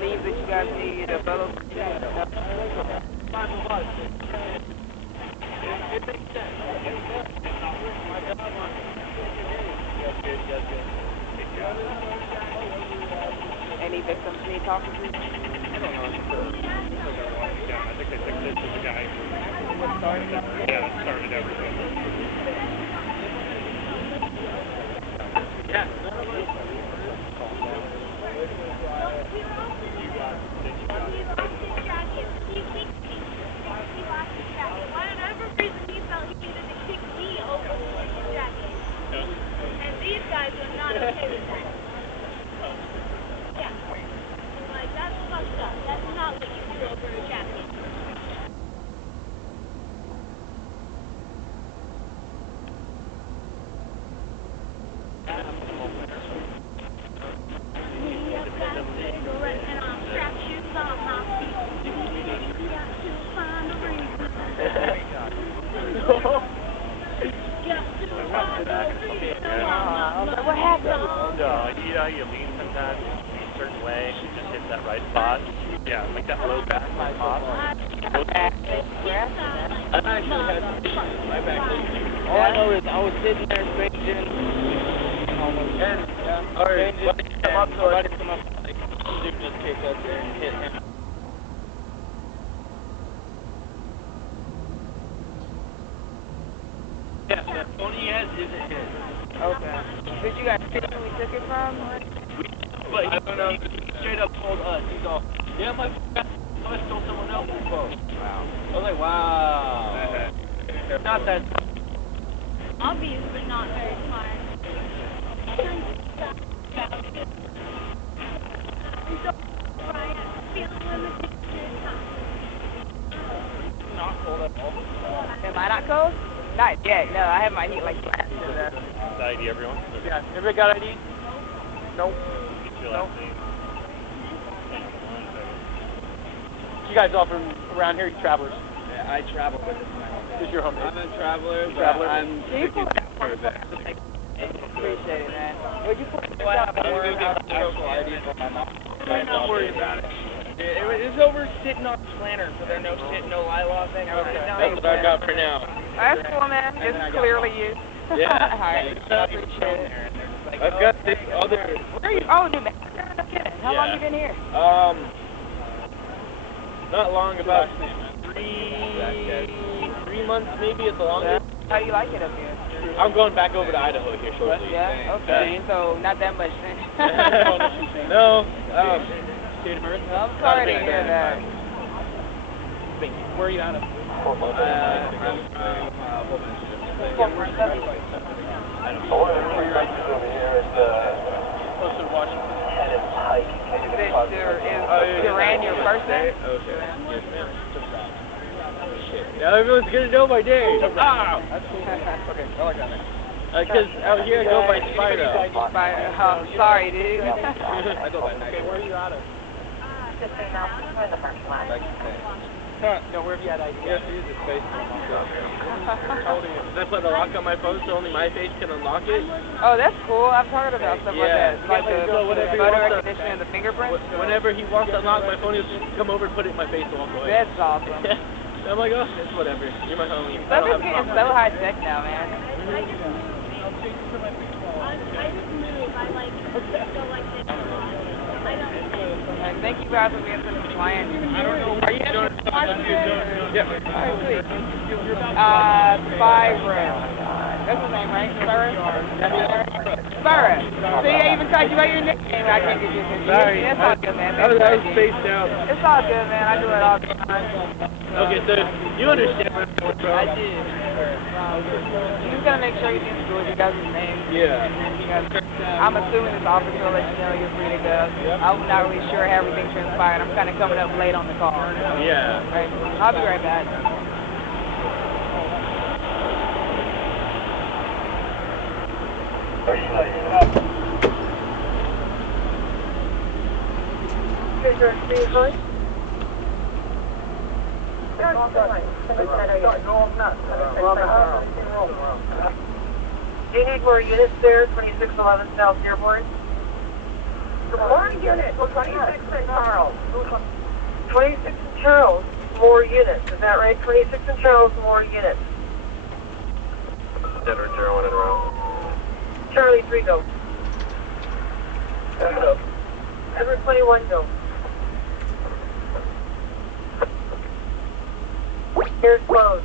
leave that you guys need, a fellow. Any victims need talking to? I don't know. I think they think this is the guy who started everything. Yeah. Whatever reason he felt he needed to kick me over his jacket. And these guys were not okay with that. Yeah. Like, that's fucked up. That's not what you do over a jacket. And I'm strapped shoes on my feet. Got to find a reason. What happened? No, you know, you lean sometimes a certain way, and you just hit that right spot. Yeah, like that low back spot. I've actually had my back. All I know is I was sitting there changing. Yeah. All right. Somebody come up. Like, dude just kicked up there and hit him. Yeah, the phone he has isn't his. Okay. Did you guys see who we took it from? But I don't know. He straight up told us. He's all, yeah, my phone. I stole someone else's phone. Wow. I was like, wow. Not that. Obviously not very smart. Not cold at all. Am I not cold? Not yet. No, I have my heat like that. ID, everyone? Yeah. Everybody got ID? Nope. Your last name? You guys all from around here, you travelers? Yeah, I travel with this man. This is your home base? I'm a traveler, but Traveler. I'm sticking for a bit. Appreciate it, man. Would you put this I'm up? gonna go get the actual ID for my mom. Don't worry about it. It was over sitting on the planner for their no sit, no lie law thing. Okay. That's what I got for now. That's cool, man. It's clearly you. Yeah. All right. I appreciate it. I've got this other. Where are you? Oh, New Mexico? No kidding. How long you been here? Not long, about 3 months maybe at the longest. How do you like it up here? I'm going back over to Idaho here shortly. Yeah? Okay. So, not that much then. No. State of Earth? I'm sorry to hear that. Where are you out of? Close to Washington. Is Duran your first name? Okay. Yes, ma'am. Now everyone's gonna know my name. Ah! That's cool. Okay, I like that name. Because out here I go by Spyro. Sorry, dude. I go by Okay, where are you out of? No, where have you had ID? Yes, use it space. How old are you? I put a lock on my phone so only my face can unlock it. Oh, that's cool. I've heard about stuff like that. Like the So whenever he photo wants to- recognition and the fingerprints. Whenever he wants to unlock my phone, he'll just come over and put it in my face and walk away. That's awesome. I'm like, oh, it's whatever. You're my homie. I Stuff don't is have a getting problem. so high tech now, man. I just move. I like go like this a lot. I don't. And thank you guys for being so compliant. I don't know. Are you in Washington? Yeah. Alright, sweet. Spyro. That's his name, right? Spyro? Spyro. See, I even tried you by your nickname. I can't get you attention. Sorry. It's all good, man. I was spaced out. It's all good, man. I do it all the time. Okay, so you understand where I'm going from? I do. You just gotta make sure you didn't do it. You guys' names. Yeah. I'm assuming this officer will let you know you're free to go. I'm not really sure how everything transpired. I'm kind of coming up late on the call. Yeah. Right. I'll be right back. Do you need more units there, 2611 South Dearborn? More units, 26 in Charles. 26 in Charles, more units. Is that right? 26 in Charles, more units. Denver 01 in a row. Charlie 3, go. Edward 21, go. Here's closed.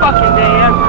Fucking day ever.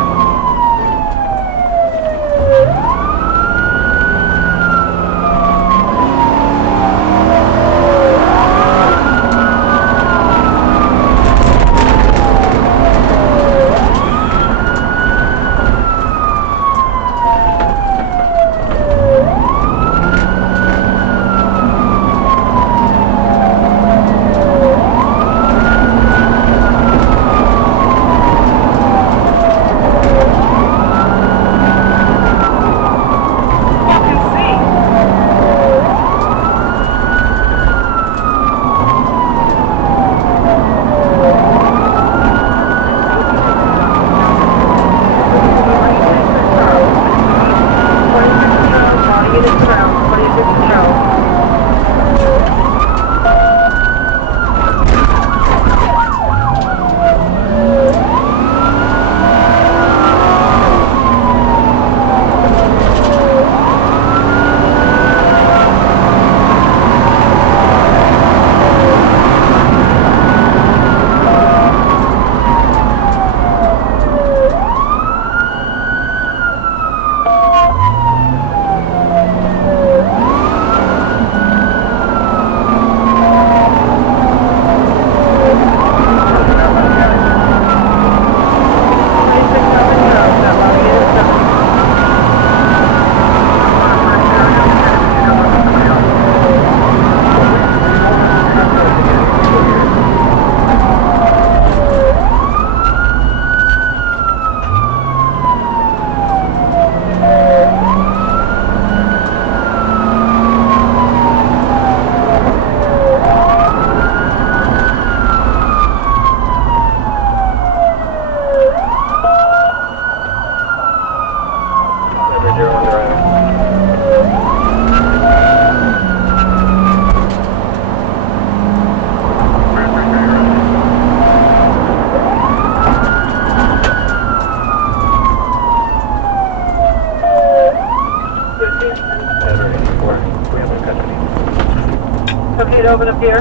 Okay to open up here?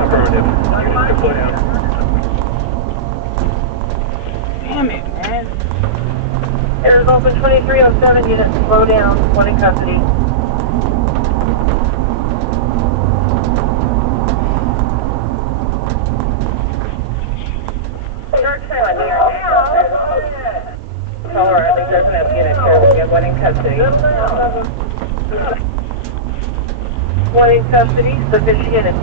Affirmative. Units deploy out. Damn it, man. Air is open 2307, units slow down, 1 in custody. Tell her, I think there's enough units here, we'll get 1 in custody. 1 in custody, sufficient units.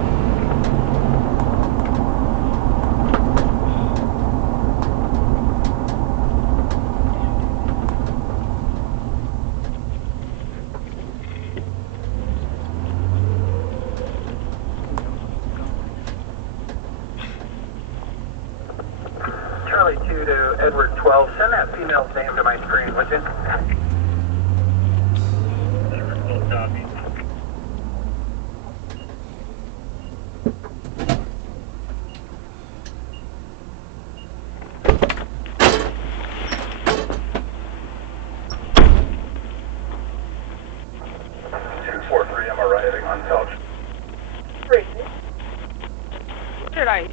Charlie 2 to Edward 12. Send that female's name to my screen, would you? Copy. I'm arriving on South. Where did I?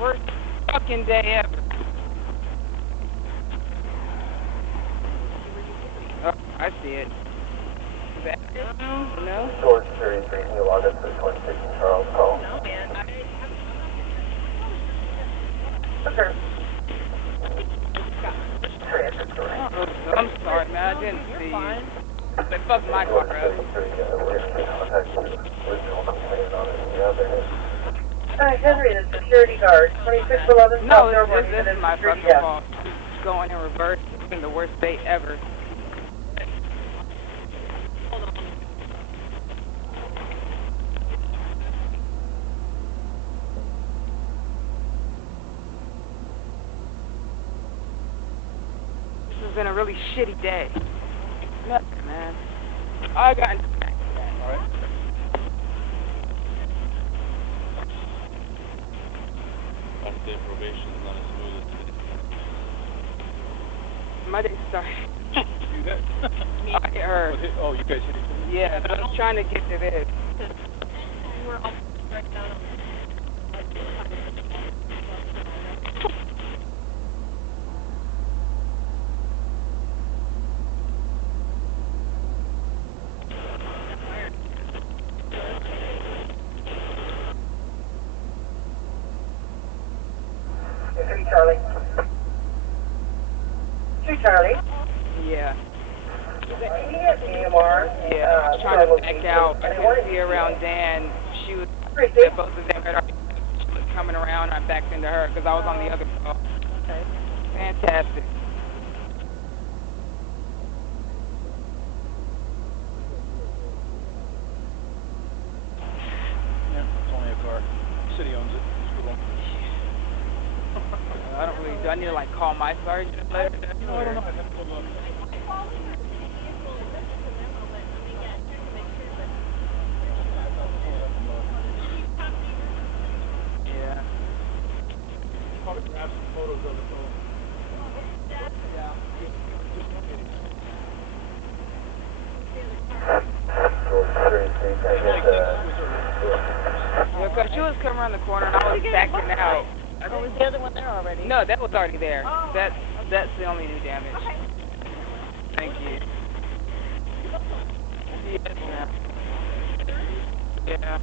Worst fucking day ever. Oh, I see it. Is that it? No? George 33, New August 26 Charles, call. No, man. Okay. Oh, I'm sorry, man. I didn't see you. But fuck my car up. Henry, the security guard, 2611 No, South Airport. this is my fucking Yes. fault. Going in reverse. It's been the worst day ever. This has been a really shitty day. Nuts, man. I got into an accident. All right. Off-day probation is not as smooth as today. My day started. You did? I hit her. Oh, you guys hit each other? Yeah, I was trying to get to this. We were almost right down on Three Charlie. Three Charlie. Yeah. AMR. Yeah, I was trying to back out. I couldn't see around Dan. She was, both of them had already, she was coming around. I backed into her because I was on the other call. Fantastic. Yeah, it's only a car. City owns it. It's cool. I don't really, do I need to like call my sergeant later? No, I don't know. I have to look. Yeah. Probably grab some photos of it though. Yeah, because she was coming around the corner and I was backing out. Oh, was the other one there already? No, that was already there. Oh. That's the only new damage. Okay. Thank you. Yes, ma'am. Yeah.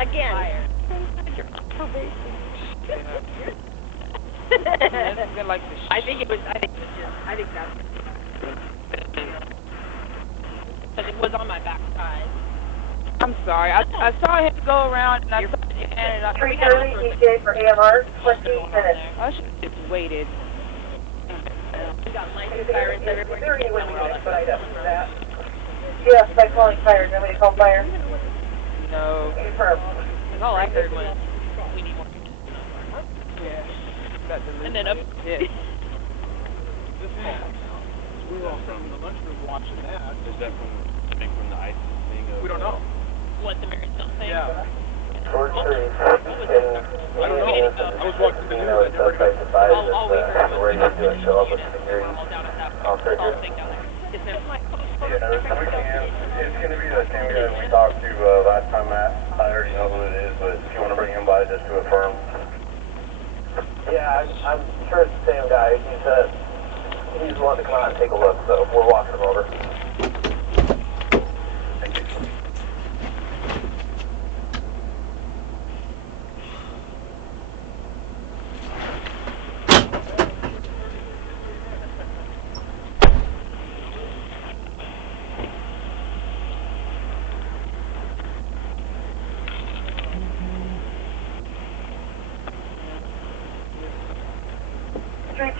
Again. Yeah. It's been like the I think that's because it was on my backside. I'm sorry. I saw him go around and I saw you and I 3:30 EJ for AMR, 20 minutes. I should have just waited. We got lights and sirens everywhere. You can't tell where all that Yes, by calling fire. Nobody called fire. No. Confirm. Because all I heard was, we need more people. Yeah. Got the And then up. Yeah. We were all sitting in the lunchroom watching that. Is that from the ice thing? We don't know. What, the Marysville thing? Yeah. George 3, I don't know. I was watching the news. I never heard it. All we heard was where you do it, show up with units security. all down at that I'll take all it. thing down there. It's never like, Yeah, we can. It's going to be the same guy we talked to last time, Matt. I already know who it is, but if you want to bring him by just to affirm. Yeah, I'm sure it's the same guy. He's wanting to come out and take a look, so we're walking him over. Thank you.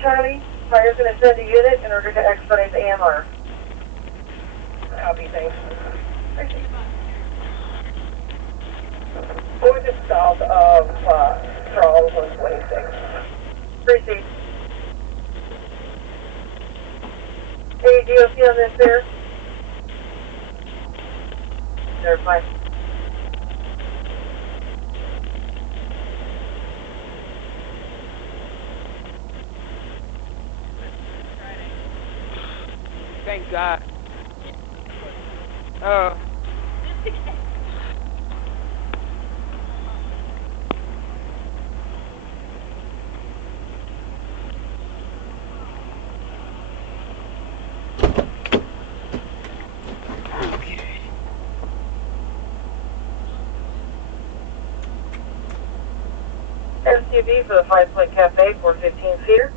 Charlie, fire's going to send a unit in order to expedite the AMR. Copy, thanks. We're just south of Charles 126. Proceed. Any DOC on this there? Verify. Thank God. Oh. SUV for the 5 Point Cafe for 15-seater.